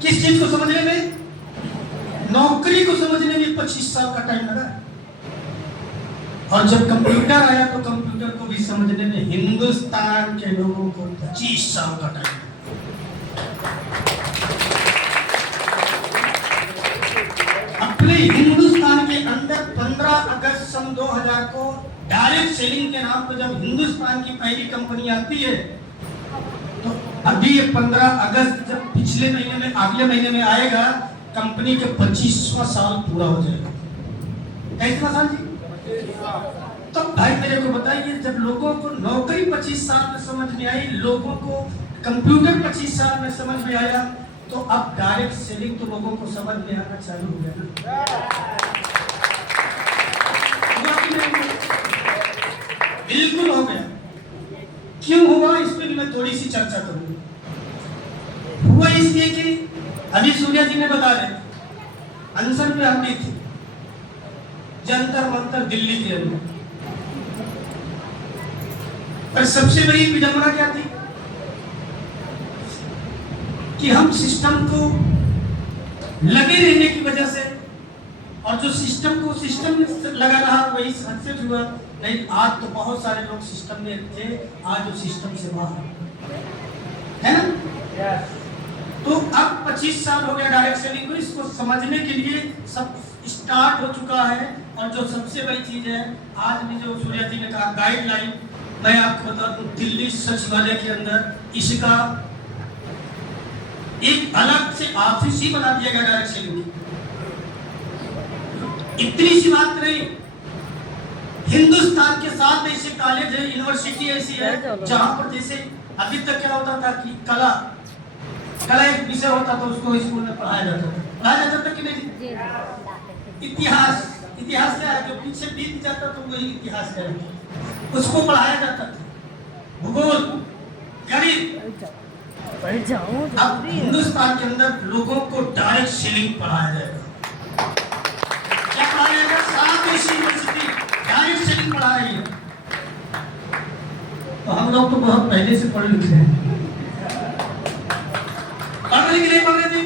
किस चीज को समझने में? नौकरी को समझने में 25 साल का टाइम लगा। और जब कंप्यूटर आया तो कंप्यूटर को भी समझने में हिंदुस्तान के लोगों को 25 साल का टाइम। अपने हिंदुस्तान के अंदर 15 अगस्त सन 2000 को डायरेक्ट सेलिंग के नाम पर जब हिंदुस्तान की पहली कंपनी आती है, तो अभी ये 15 अगस्त जब पिछले महीने में अगले महीने में आएगा, कंपनी के 25वां साल पूरा हो जाएगा। कैसा साल जी? तो भाई मेरे को बताइए, जब लोगों को नौकरी 25 साल में समझ में आई, लोगों को कंप्यूटर 25 साल में समझ में आया, तो अब डायरेक्ट सेलिंग तो लोगों को समझ में आना चालू हो गया ना। बिल्कुल हो गया। क्यों हुआ, इस पर भी मैं थोड़ी सी चर्चा करूंगा। हुआ इसलिए कि अभी सूर्या जी ने बता रहे अनशन पे हम भी थे, जंतर मंतर दिल्ली के अंदर। पर सबसे बड़ी विडंबना क्या थी कि हम सिस्टम को लगे रहने की वजह से, और जो सिस्टम को सिस्टम में लगा रहा वही सक्सेस हुआ। नहीं, आज तो बहुत सारे लोग सिस्टम में थे, आज जो सिस्टम से बाहर है ना। तो अब 25 साल हो गया डायरेक्ट सेलिंग को, इसको समझने के लिए सब स्टार्ट हो चुका है। और जो सबसे बड़ी चीज है, आज भी जो सूर्या जी ने कहा गाइडलाइन, मैं आपको बता दूं, दिल्ली सचिवालय के अंदर इसका एक अलग से ऑफिस ही बना दिया गया डायरेक्ट सेलिंग की। इतनी सी बात नहीं, हिंदुस्तान के 7 ऐसे कॉलेज है, यूनिवर्सिटी ऐसी है जहां पर जैसे अभी तक क्या होता था कि कला एक विषय होता था, उसको स्कूल में पढ़ाया जाता था कि नहीं? इतिहास क्या है, जो पीछे बीत जाता तो वही इतिहास है, उसको पढ़ाया जाता था। भूगोल, गणित। अब हिंदुस्तान के अंदर लोगों को डायरेक्ट सेलिंग पढ़ाया जाएगा। क्या पढ़ाया जाएगा? 7 ऐसी यूनिवर्सिटी डायरेक्ट सेलिंग पढ़ा रही है। तो हम लोग तो बहुत पहले से पढ़ लिखे हैं। पढ़ रहे कि नहीं पढ़ रहे थे?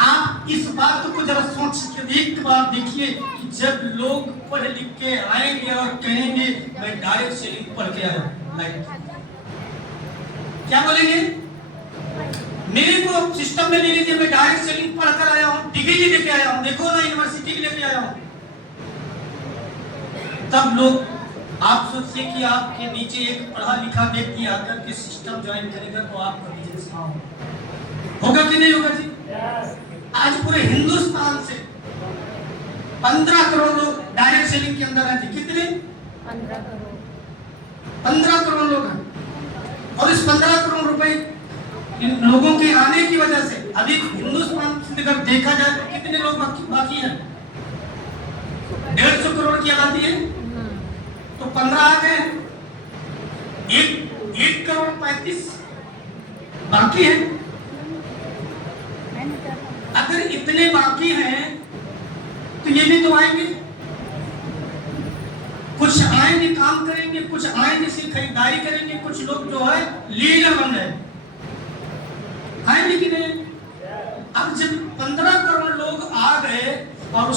आप इस बात को जरा सोच के एक बार देखिए कि जब लोग पढ़ लिख के आएंगे और कहेंगे मैं डायरेक्ट सेलिंग पढ़ के आया हूं, क्या बोलेंगे? मेरे को सिस्टम में ले लीजिए, मैं डायरेक्ट सेलिंग पढ़ कर आया हूं, डिग्री भी लेके आया हूं, देखो ना यूनिवर्सिटी भी लेके आया हूं। तब लोग, आप सोचिए कि आपके नीचे एक पढ़ा लिखा व्यक्ति आकर के सिस्टम ज्वाइन करेगा तो आपका बिजनेस होगा कि नहीं होगा जी? आज पूरे हिंदुस्तान से 15 करोड़ लोग डायरेक्ट सेलिंग के अंदर हैं। कितने? 15 करोड़ लोग हैं। और इस 15 करोड़ रुपए इन लोगों के आने की वजह से अभी हिंदुस्तान से अगर देखा जाए तो कितने लोग बाकी हैं? 150 करोड़ की आबादी है, तो 15 आ गए, 1 करोड़ 35 बाकी है। अगर इतने बाकी हैं तो ये भी तो आएंगे, कुछ आएंगे काम करेंगे, कुछ आएंगे सिर्फ खरीदारी करेंगे, कुछ लोग जो है लीडर बन गए, आएंगे कि नहीं? अब जब 15 करोड़ लोग आ गए और